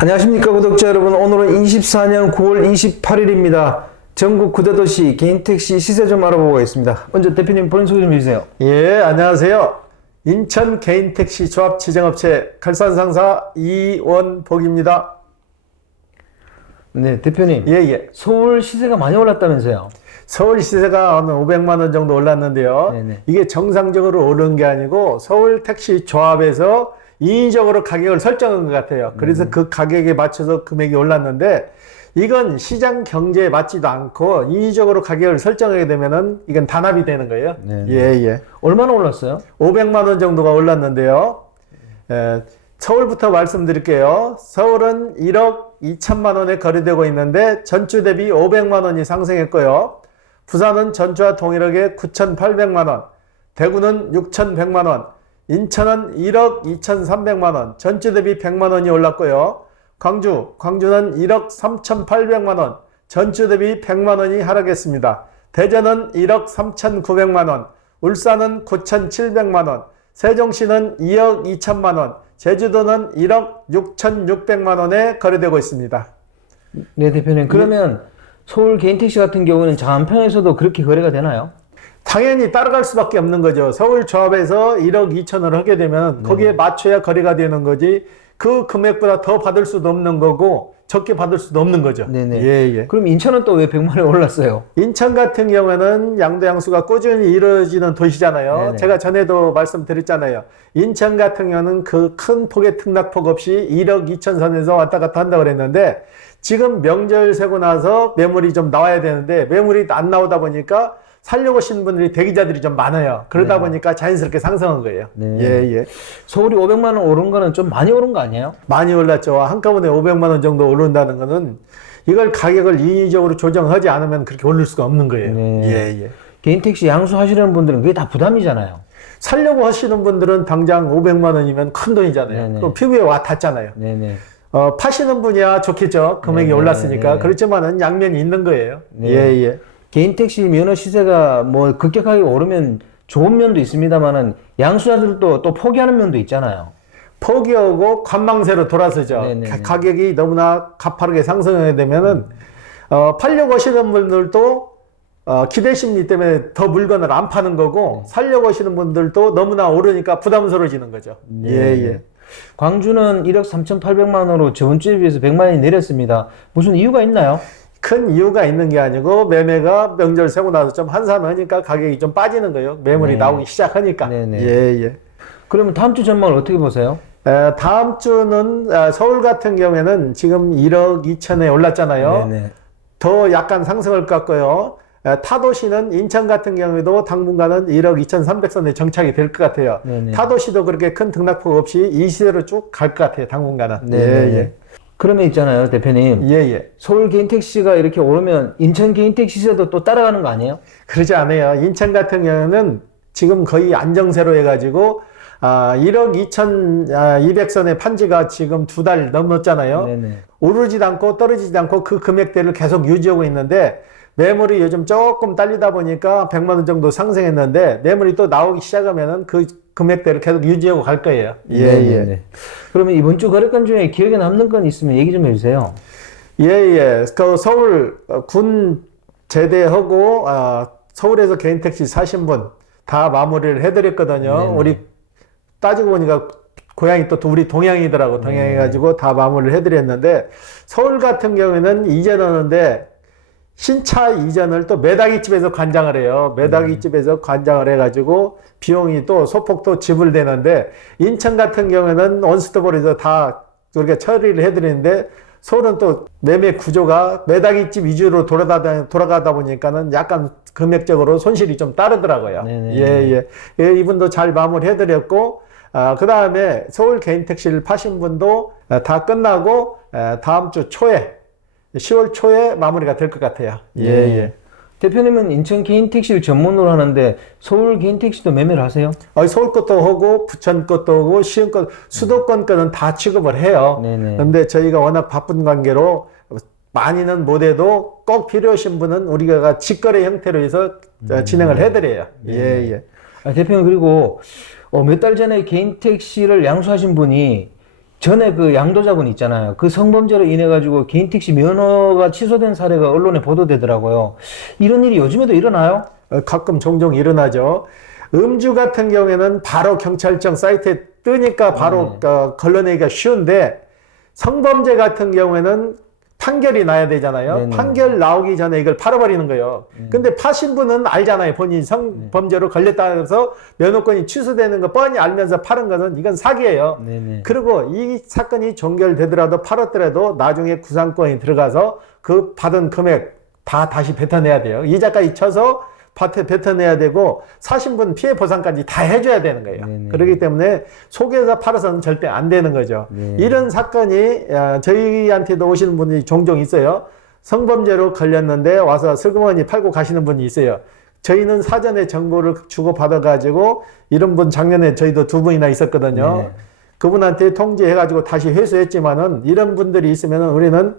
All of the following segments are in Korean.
안녕하십니까 구독자 여러분, 오늘은 24년 9월 28일입니다. 전국 9대도시 개인택시 시세 좀 알아보고 있습니다. 먼저 대표님 본인 소개 좀 해주세요. 예, 안녕하세요. 인천 개인택시 조합 지정업체 칼산상사 이원복입니다. 네, 대표님. 예. 서울 시세가 많이 올랐다면서요? 서울 시세가 한 500만 원 정도 올랐는데요. 네네. 이게 정상적으로 오른 게 아니고 서울 택시 조합에서 인위적으로 가격을 설정한 것 같아요. 그래서 그 가격에 맞춰서 금액이 올랐는데, 이건 시장 경제에 맞지도 않고 인위적으로 가격을 설정하게 되면은 이건 단합이 되는 거예요. 네네. 예. 얼마나 올랐어요? 500만 원 정도가 올랐는데요. 서울부터 말씀드릴게요. 서울은 1억 2천만 원에 거래되고 있는데 전주 대비 500만 원이 상승했고요. 부산은 전주와 동일하게 9,800만 원, 대구는 6,100만 원, 인천은 1억 2,300만 원, 전주 대비 100만 원이 올랐고요. 광주는 1억 3,800만 원, 전주 대비 100만 원이 하락했습니다. 대전은 1억 3,900만 원, 울산은 9,700만 원, 세종시는 2억 2천만 원, 제주도는 1억 6,600만 원에 거래되고 있습니다. 네, 대표님. 그러면 서울 개인택시 같은 경우는 장안평에서도 그렇게 거래가 되나요? 당연히 따라갈 수밖에 없는 거죠. 서울 조합에서 1억 2천을 하게 되면 거기에 맞춰야 거래가 되는 거지, 그 금액보다 더 받을 수도 없는 거고 적게 받을 수도 없는 거죠. 네네. 예. 그럼 인천은 또 왜 100만 원이 올랐어요? 인천 같은 경우에는 양도양수가 꾸준히 이루어지는 도시잖아요. 네네. 제가 전에도 말씀드렸잖아요. 인천 같은 경우는 그 큰 폭의 특락폭 없이 1억 2천 선에서 왔다 갔다 한다고 그랬는데, 지금 명절 세고 나서 매물이 좀 나와야 되는데 매물이 안 나오다 보니까 살려고 오신 분들이 대기자들이 좀 많아요. 그러다 네. 보니까 자연스럽게 상승한 거예요. 네. 예. 서울이 500만 원 오른 거는 좀 많이 오른 거 아니에요? 많이 올랐죠. 한꺼번에 500만 원 정도 오른다는 거는 이걸 가격을 인위적으로 조정하지 않으면 그렇게 오를 수가 없는 거예요. 네. 예. 개인택시 양수하시는 분들은 그게 다 부담이잖아요. 살려고 하시는 분들은 당장 500만 원이면 큰 돈이잖아요. 네네. 그럼 피부에 와 닿잖아요. 네네. 파시는 분이야 좋겠죠. 금액이 네네. 올랐으니까. 네네. 그렇지만은 양면이 있는 거예요. 네. 예. 개인택시 면허 시세가 뭐 급격하게 오르면 좋은 면도 있습니다만은 양수자들도 또 포기하는 면도 있잖아요. 포기하고 관망세로 돌아서죠. 네네네. 가격이 너무나 가파르게 상승하게 되면은 팔려고 하시는 분들도 기대 심리 때문에 더 물건을 안 파는 거고, 살려고 하시는 분들도 너무나 오르니까 부담스러워지는 거죠. 예. 광주는 1억 3,800만 원으로 저번 주에 비해서 100만 원이 내렸습니다. 무슨 이유가 있나요? 큰 이유가 있는 게 아니고 매매가 명절 세고 나서 좀 한산하니까 가격이 좀 빠지는 거예요. 매물이 네. 나오기 시작하니까. 네네. 예. 그러면 다음 주 전망을 어떻게 보세요? 다음 주는 서울 같은 경우에는 지금 1억 2천에 올랐잖아요. 네네. 더 약간 상승할 것 같고요. 타도시는 인천 같은 경우에도 당분간은 1억 2,300선에 정착이 될 것 같아요. 네네. 타도시도 그렇게 큰 등락폭 없이 이 시대로 쭉 갈 것 같아요. 당분간은. 네. 그러면 있잖아요, 대표님. 예. 서울 개인택시가 이렇게 오르면 인천 개인택시 시세도 또 따라가는 거 아니에요? 그러지 않아요. 인천 같은 경우는 지금 거의 안정세로 해가지고 1억 2,200선의 판지가 지금 2달 넘었잖아요. 네네. 오르지도 않고 떨어지지 않고 그 금액대를 계속 유지하고 있는데, 매물이 요즘 조금 딸리다 보니까 100만 원 정도 상승했는데, 매물이 또 나오기 시작하면은 그 금액대를 계속 유지하고 갈 거예요. 예. 그러면 이번 주 거래건 중에 기억에 남는 건 있으면 얘기 좀 해주세요. 그 서울 군 제대하고 서울에서 개인택시 사신 분 다 마무리를 해드렸거든요. 네네. 우리 따지고 보니까 고향이 또 우리 동양이더라고. 동양해가지고 다 마무리를 해드렸는데, 서울 같은 경우에는 이전하는데 신차 이전을 또 매다기집에서 관장을 해요. 매다기집에서 관장을 해가지고 비용이 또 소폭 또 지불되는데, 인천 같은 경우에는 원스톱으로 다 우리가 처리를 해드리는데, 서울은 또 매매 구조가 매다기집 위주로 돌아가다 보니까는 약간 금액적으로 손실이 좀 따르더라고요. 네네. 예, 이분도 잘 마무리해드렸고, 그 다음에 서울 개인택시를 파신 분도 다 끝나고 다음 주 초에 10월 초에 마무리가 될 것 같아요. 예. 대표님은 인천 개인택시를 전문으로 하는데 서울 개인택시도 매매를 하세요? 서울 것도 하고 부천 것도 하고 시흥 것, 수도권 거는 다 취급을 해요. 네네. 근데 저희가 워낙 바쁜 관계로 많이는 못해도 꼭 필요하신 분은 우리가 직거래 형태로 해서 진행을 해드려요. 대표님, 그리고 몇 달 전에 개인택시를 양수하신 분이 전에 그 양도자분 있잖아요. 그 성범죄로 인해 가지고 개인 택시 면허가 취소된 사례가 언론에 보도되더라고요. 이런 일이 요즘에도 일어나요? 가끔 종종 일어나죠. 음주 같은 경우에는 바로 경찰청 사이트에 뜨니까 바로 걸러내기가 쉬운데, 성범죄 같은 경우에는 판결이 나야 되잖아요. 네네. 판결 나오기 전에 이걸 팔아버리는 거예요. 근데 파신 분은 알잖아요. 본인이 성범죄로 걸렸다 해서 면허권이 취소되는 거 뻔히 알면서 파는 거는 이건 사기예요. 네네. 그리고 이 사건이 종결되더라도 팔았더라도 나중에 구상권이 들어가서 그 받은 금액 다 다시 뱉어내야 돼요. 이자까지 쳐서 밭에 뱉어내야 되고, 사신 분 피해 보상까지 다 해줘야 되는 거예요. 네네. 그렇기 때문에 속여서 팔아서는 절대 안 되는 거죠. 네. 이런 사건이 저희한테도 오시는 분이 종종 있어요. 성범죄로 걸렸는데 와서 슬그머니 팔고 가시는 분이 있어요. 저희는 사전에 정보를 주고 받아가지고, 이런 분 작년에 저희도 2분이나 있었거든요. 네. 그분한테 통지해가지고 다시 회수했지만은, 이런 분들이 있으면은 우리는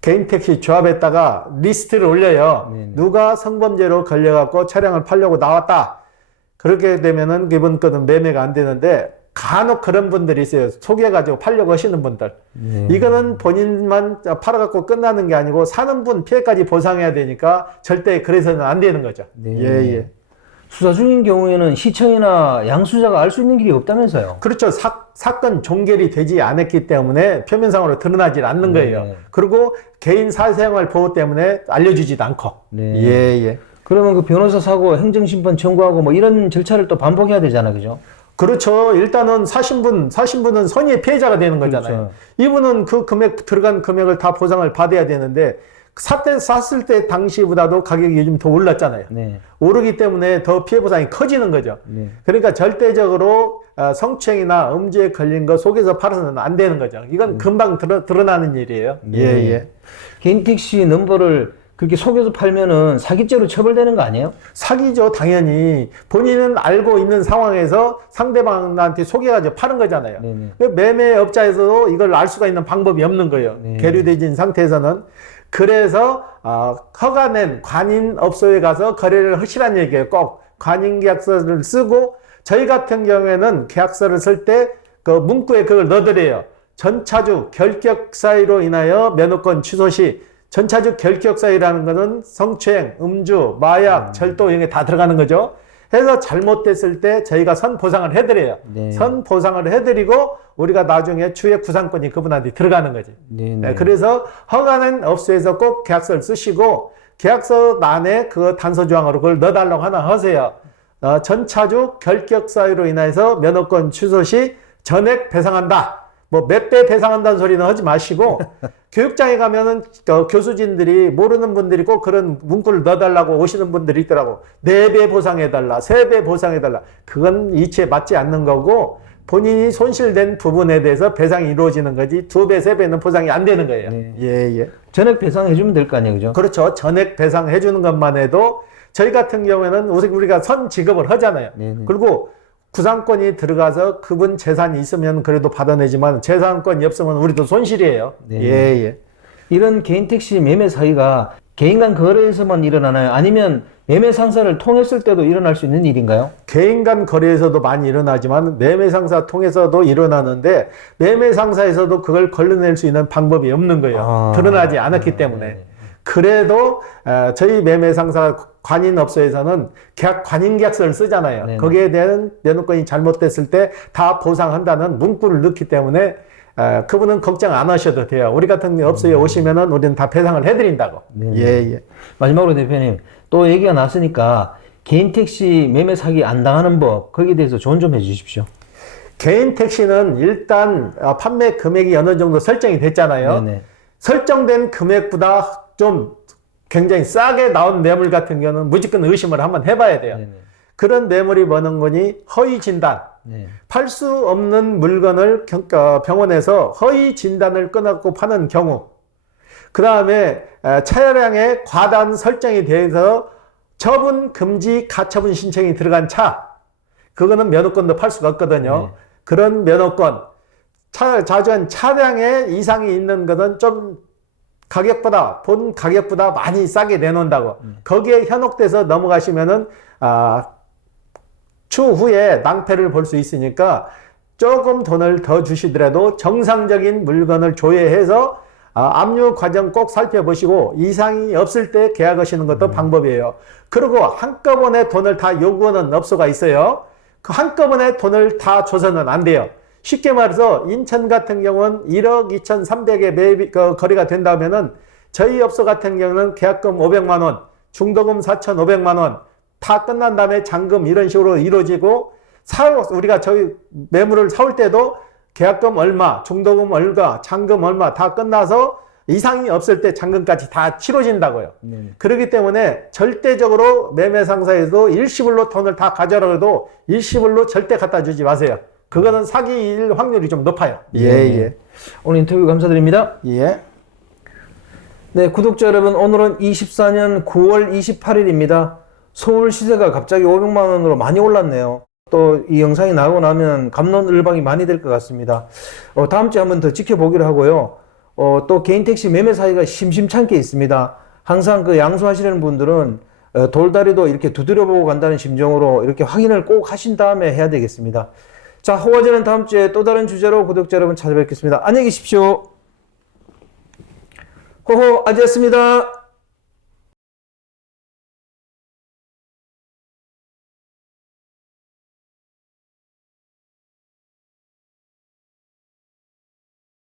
개인 택시 조합에다가 리스트를 올려요. 네네. 누가 성범죄로 걸려갖고 차량을 팔려고 나왔다. 그렇게 되면은 그분 거는 매매가 안 되는데, 간혹 그런 분들이 있어요. 속여가지고 팔려고 하시는 분들. 이거는 본인만 팔아갖고 끝나는 게 아니고 사는 분 피해까지 보상해야 되니까 절대 그래서는 안 되는 거죠. 네. 예, 예. 수사 중인 경우에는 시청이나 양수자가 알 수 있는 길이 없다면서요? 그렇죠. 사건 종결이 되지 않았기 때문에 표면상으로 드러나지 않는 거예요. 네. 그리고 개인 사생활 보호 때문에 알려주지도 않고. 네. 예, 예. 그러면 그 변호사 사고, 행정심판 청구하고 뭐 이런 절차를 또 반복해야 되잖아, 그죠? 그렇죠. 일단은 사신 분은 선의의 피해자가 되는 거잖아요. 그렇죠. 이분은 그 들어간 금액을 다 보상을 받아야 되는데, 샀을 때 당시보다도 가격이 요즘 더 올랐잖아요. 네. 오르기 때문에 더 피해 보상이 커지는 거죠. 네. 그러니까 절대적으로 성추행이나 음주에 걸린 거 속에서 팔아서는 안 되는 거죠. 이건 금방 드러나는 일이에요. 네. 예, 예. 개인 택시 넘버를 그렇게 속여서 팔면은 사기죄로 처벌되는 거 아니에요? 사기죠, 당연히. 본인은 알고 있는 상황에서 상대방한테 속여가지고 파는 거잖아요. 네네. 그 매매업자에서도 이걸 알 수가 있는 방법이 없는 거예요. 네. 계류되진 상태에서는. 그래서 허가낸 관인업소에 가서 거래를 하시라는 얘기예요. 꼭 관인계약서를 쓰고, 저희 같은 경우에는 계약서를 쓸 때 그 문구에 그걸 넣어드려요. 전차주 결격 사유로 인하여 면허권 취소 시, 전차주 결격 사유라는 것은 성추행, 음주, 마약, 절도 이런 게 다 들어가는 거죠. 해서 잘못됐을 때 저희가 선 보상을 해드려요. 네. 선 보상을 해드리고 우리가 나중에 추후에 구상권이 그분한테 들어가는 거지. 네. 네, 그래서 허가낸 업소에서 꼭 계약서를 쓰시고, 계약서 안에 그 단서 조항으로 그걸 넣어달라고 하나 하세요. 전차주 결격 사유로 인해서 면허권 취소 시 전액 배상한다. 뭐 몇 배 배상한다는 소리는 하지 마시고, 교육장에 가면은 교수진들이, 모르는 분들이 꼭 그런 문구를 넣어달라고 오시는 분들이 있더라고. 4배 보상해달라, 3배 보상해달라. 그건 이치에 맞지 않는 거고, 본인이 손실된 부분에 대해서 배상이 이루어지는 거지 2배, 3배는 보상이 안 되는 거예요. 네. 예, 예. 전액 배상해주면 될 거 아니에요, 그죠? 그렇죠. 전액 배상해주는 것만 해도, 저희 같은 경우에는 우리가 선 지급을 하잖아요. 네네. 그리고 구상권이 들어가서 그분 재산이 있으면 그래도 받아내지만, 재산권이 없으면 우리도 손실이에요. 네. 예, 예. 이런 개인 택시 매매 사기가 개인 간 거래에서만 일어나나요? 아니면 매매 상사를 통했을 때도 일어날 수 있는 일인가요? 개인 간 거래에서도 많이 일어나지만 매매 상사 통해서도 일어나는데, 매매 상사에서도 그걸 걸러낼 수 있는 방법이 없는 거예요. 드러나지 않았기 때문에. 그래도 저희 매매 상사 관인업소에서는 관인계약서를 쓰잖아요. 네네. 거기에 대한 면허권이 잘못됐을 때 다 보상한다는 문구를 넣기 때문에 그분은 걱정 안 하셔도 돼요. 우리 같은 업소에 오시면은 우리는 다 배상을 해드린다고. 네네. 예, 예. 마지막으로 대표님, 또 얘기가 나왔으니까 개인 택시 매매 사기 안 당하는 법, 거기에 대해서 조언 좀 해주십시오. 개인 택시는 일단 판매 금액이 어느 정도 설정이 됐잖아요. 네네. 설정된 금액보다 좀 굉장히 싸게 나온 매물 같은 경우는 무조건 의심을 한번 해봐야 돼요. 네네. 그런 매물이 뭐는 거니? 허위 진단. 네. 팔 수 없는 물건을 병원에서 허위 진단을 끊었고 파는 경우. 그 다음에 차량의 과다한 설정이 돼서 처분 금지 가처분 신청이 들어간 차. 그거는 면허권도 팔 수가 없거든요. 네. 그런 면허권. 자주한 차량에 이상이 있는 것은 좀 본 가격보다 많이 싸게 내놓는다고. 거기에 현혹돼서 넘어가시면은, 추후에 낭패를 볼 수 있으니까 조금 돈을 더 주시더라도 정상적인 물건을 조회해서 압류 과정 꼭 살펴보시고 이상이 없을 때 계약하시는 것도 방법이에요. 그리고 한꺼번에 돈을 다 요구하는 업소가 있어요. 그 한꺼번에 돈을 다 줘서는 안 돼요. 쉽게 말해서 인천 같은 경우는 1억 2,300에 거래가 된다면은 저희 업소 같은 경우는 계약금 500만 원, 중도금 4,500만 원 다 끝난 다음에 잔금 이런 식으로 이루어지고 우리가 저희 매물을 사올 때도 계약금 얼마, 중도금 얼마, 잔금 얼마 다 끝나서 이상이 없을 때 잔금까지 다 치러진다고요. 그렇기 때문에 절대적으로 매매 상사에도 일시불로 돈을 다 가져라 해도 일시불로 절대 갖다 주지 마세요. 그거는 사기일 확률이 좀 높아요. 예. 오늘 인터뷰 감사드립니다. 예. 네, 구독자 여러분, 오늘은 24년 9월 28일입니다. 서울 시세가 갑자기 500만 원으로 많이 올랐네요. 또 이 영상이 나오고 나면 갑론을박이 많이 될 것 같습니다. 다음 주에 한번 더 지켜보기로 하고요. 또 개인 택시 매매 사이가 심심찮게 있습니다. 항상 그 양수하시는 분들은 돌다리도 이렇게 두드려보고 간다는 심정으로 이렇게 확인을 꼭 하신 다음에 해야 되겠습니다. 자, 호화제는 다음 주에 또 다른 주제로 구독자 여러분 찾아뵙겠습니다. 안녕히 계십시오. 호호 아지였습니다.